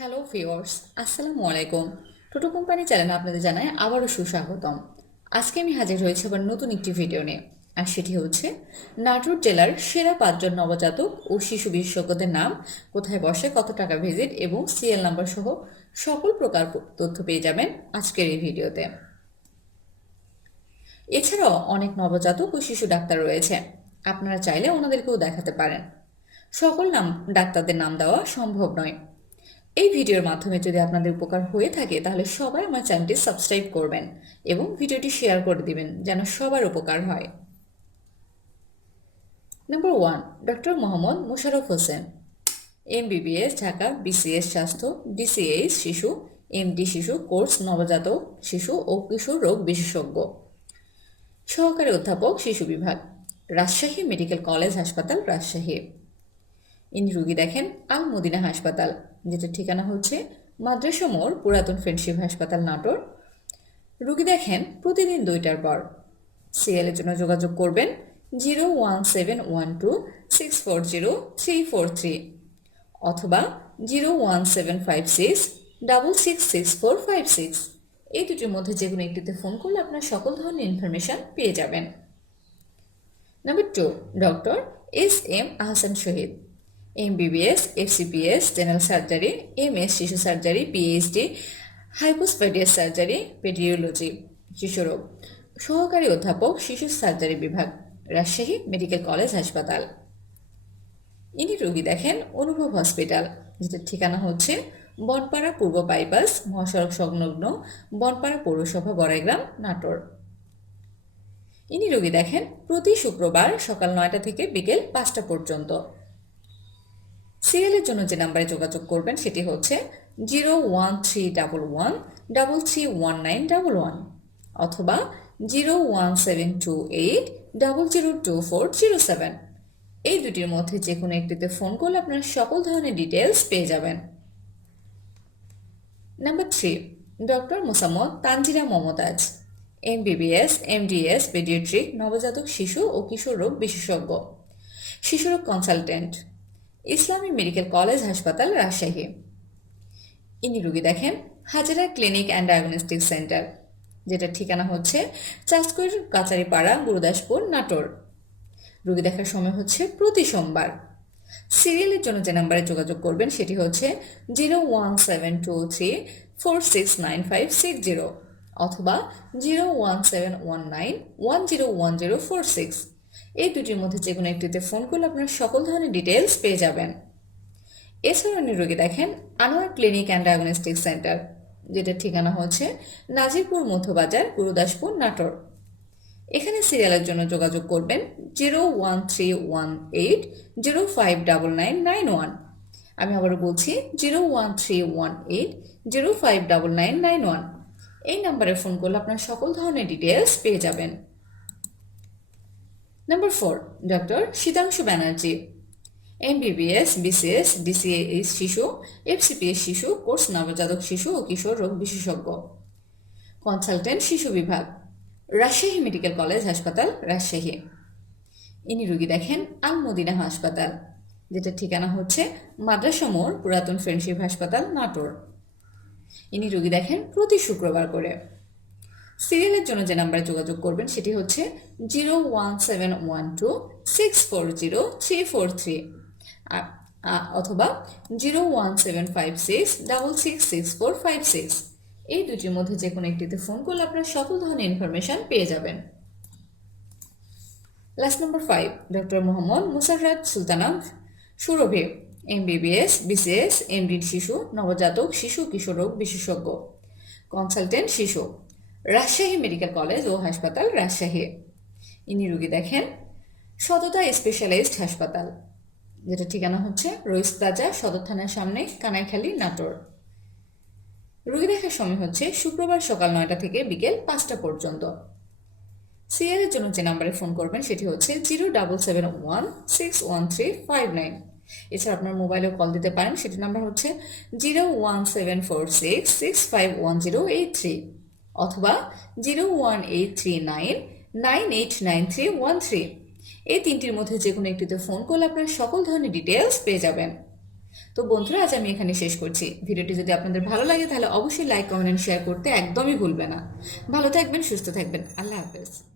Hello viewers আসসালামু আলাইকুম টোটো company চ্যানেলে আপনাদের জানায় আবারও সুস্বাগতম। আজকে আমি হাজির হয়েছি আবার নতুন একটি ভিডিও নিয়ে, আর সেটি হচ্ছে নাটোর জেলার সেরা পাঁচজন নবজাতক ও শিশু বিশেষজ্ঞদের নাম, কোথায় বসে, কত টাকা ভিজিট এবং সিএল নাম্বার সহ সকল প্রকার তথ্য পেয়ে যাবেন আজকের এই ভিডিওতে এছাড়াও অনেক নবজাতক ও শিশু ডাক্তার রয়েছে। আপনারা চাইলে ওনাদেরকেও দেখাতে পারেন। সকল নাম, ডাক্তারদের নাম দেওয়া সম্ভব নয়। এই ভিডিওর মাধ্যমে যদি আপনাদের উপকার হয়ে থাকে, তাহলে সবাই আমার চ্যানেলটি সাবস্ক্রাইব করবেন এবং ভিডিওটি শেয়ার করে দিবেন, যেন সবার উপকার হয়। Number one doctor Mohammad Mosharraf Hossain MBBS Dhaka BCS স্বাস্থ্য ডিসিএস শিশু এমডি শিশু কোর্স নবজাতক শিশু ও কিশোর রোগ বিশেষজ্ঞ সহকারী অধ্যাপক, শিশু বিভাগ, রাজশাহী মেডিকেল কলেজ হাসপাতাল, রাজশাহী। ইনি রুগী দেখেন আল মদিনা হাসপাতাল, যেটার ঠিকানা হচ্ছে মাদ্রাসা মোড়, পুরাতন ফ্রেন্ডশিপ হাসপাতাল নাটোর। রুগী দেখেন প্রতিদিন দুইটার পর। সিএলের জন্য যোগাযোগ করবেন zero one seven one two six four zero three four three অথবা zero one seven five six double six six four five six. এই দুটির মধ্যে যে কোনো একটিতে ফোন করলে আপনার সকল ধরনের ইনফরমেশন পেয়ে যাবেন। Number two, doctor S M Ahsan Shahid. MBBS FCPS general surgery MS শিশু surgery PhD hypospadias surgery paediology শিশুরোগ সহকারী অধ্যাপক, শিশু সার্জারি বিভাগ, রাজশাহী মেডিকেল কলেজ হাসপাতাল। ইনি রোগী দেখেন অনুভব হসপিটাল যেটার ঠিকানা হচ্ছে বনপাড়া পূর্ব বাইপাস মহাসড়ক সংলগ্ন বনপাড়া পৌরসভা, বড়াইগ্রাম, নাটোর। ইনি রোগী দেখেন প্রতি শুক্রবার সকাল নয়টা থেকে বিকেল পাঁচটা পর্যন্ত। সিরিয়ালের জন্য যে নাম্বারে যোগাযোগ করবেন সেটি হচ্ছে zero one three double one double three one nine double one অথবা zero one seven two eight double zero two four zero seven এই দুটির মধ্যে যে কোনো একটিতে ফোন করলে আপনার সকল ধরনের ডিটেলস পেয়ে যাবেন। Number three doctor Mosammat Tanjira Momtaz MBBS MDS paediatric নবজাতক শিশু ও কিশোর রোগ বিশেষজ্ঞ। শিশুরোগ কনসালটেন্ট ইসলামী মেডিকেল কলেজ হাসপাতাল রাজশাহী। ইনি রুগী দেখেন হাজারা ক্লিনিক অ্যান্ড ডায়াগনস্টিক সেন্টার, যেটার ঠিকানা হচ্ছে চাষকুর কাচারিপাড়া গুরুদাসপুর, নাটোর। রুগী দেখার সময় হচ্ছে প্রতি সোমবার। সিরিয়ালের জন্য যে নাম্বারে যোগাযোগ করবেন সেটি হচ্ছে zero one seven two three four six nine five six zero অথবা zero one seven one nine one zero one zero four six. দুটির মধ্যে যে কোনো একটিতে ফোন করলে আপনার সকল ধরনের ডিটেলস পেয়ে যাবেন। এছাড়াও আপনি রোগী দেখেন, Anwar clinic and diagnostic centre যেটার ঠিকানা হচ্ছে নাজিরপুর মধ্যবাজার, গুরুদাসপুর, নাটোর। এখানে সিরিয়ালের জন্য যোগাযোগ করবেন zero one three one eight zero five double nine nine one আমি আবারও বলছি zero one three one eight zero five double nine nine one এই নাম্বারে ফোন করলে আপনার সকল ধরনের ডিটেলস পেয়ে যাবেন। Number four doctor Shitangshu Banerjee MBBS BCS DCS শিশু এফসিপিএস শিশু কোর্স নবজাতক শিশু ও কিশোর রোগ বিশেষজ্ঞ কনসালটেন্ট শিশু বিভাগ রাজশাহী মেডিকেল কলেজ হাসপাতাল রাজশাহী ইনি রুগী দেখেন আল মদিনা হাসপাতাল যেটা ঠিকানা হচ্ছে মাদ্রাসা মোড়, পুরাতন ফ্রেন্ডশিপ হাসপাতাল নাটোর ইনি রুগী দেখেন প্রতি শুক্রবার করে। সিরিয়ালের জন্য যে নাম্বারে যোগাযোগ করবেন সেটি হচ্ছে zero one seven one two six four zero three four three অথবা zero one seven five six double six six four five six এই দুটির মধ্যে যে কোনো একটিতে ফোন করলে আপনারা সকল ধরনের ইনফরমেশন পেয়ে যাবেন। Last number five doctor Mohammad Musarrat Sultana, Surovi MBBS BCS MD শিশু, নবজাতক, শিশু, কিশোর রোগ, বিশেষজ্ঞ। কনসালটেন্ট শিশু। রাজশাহী মেডিকেল কলেজ ও হাসপাতাল রাজশাহী। ইনি রুগী দেখেন, সততা স্পেশালিস্ট হাসপাতাল, যেটা ঠিকানা হচ্ছে রইস প্লাজা, সদর থানার সামনে, কানাইখালী, নাটোর। রুগী দেখার সময় হচ্ছে শুক্রবার সকাল নয়টা থেকে বিকেল পাঁচটা পর্যন্ত। সিআরের জন্য যে নাম্বারে ফোন করবেন সেটি হচ্ছে zero double seven one six one three five nine. এছাড়া আপনার মোবাইলেও কল দিতে পারেন সেটি নাম্বার হচ্ছে zero one seven four six six five one zero eight three. অথবা zero one eight three nine nine eight nine three one three. এই তিনটির মধ্যে যে কোনো একটিতে ফোন করলে আপনার সকল ধরনের ডিটেলস পেয়ে যাবেন। তো বন্ধুরা, আজ আমি এখানে শেষ করছি। ভিডিওটি যদি আপনাদের ভালো লাগে, তাহলে অবশ্যই লাইক কমেন্ট শেয়ার করতে একদমই ভুলবে না। ভালো থাকবেন, সুস্থ থাকবেন। আল্লাহ হাফেজ।